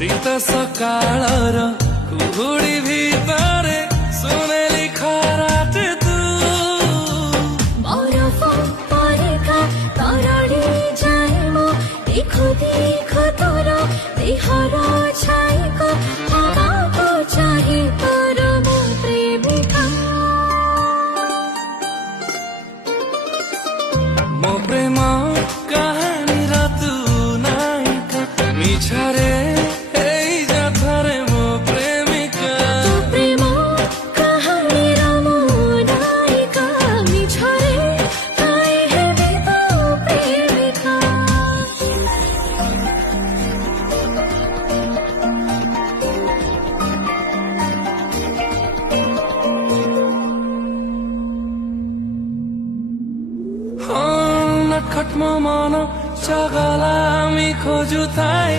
ଶୀତ ସକାଳର କୁହୁଡ଼ି ଭିତରେ ସୁନେଲି ଖରାଟେ ତୁ বরফ পরেখা তরଳି যায় মো দেখো দেখো তোর দেহর ছাইক হওয়াকু চাহে তোর মো প্রেমিকা ମୋ ପ୍ରେମ କାହାଣୀର ତୁ ନାୟିକା ମିଛରେ ଏଇ ଯାତ୍ରାରେ ମୋ ପ୍ରେମିକା তো প্রেম কাহাণীর মো নায়িকা মিছরে কাই হেবি তো প্রেমিকা ନଟଖଟ ମୋ ମନ ଚଗଲା আমি ଖୋଜୁଥାଏ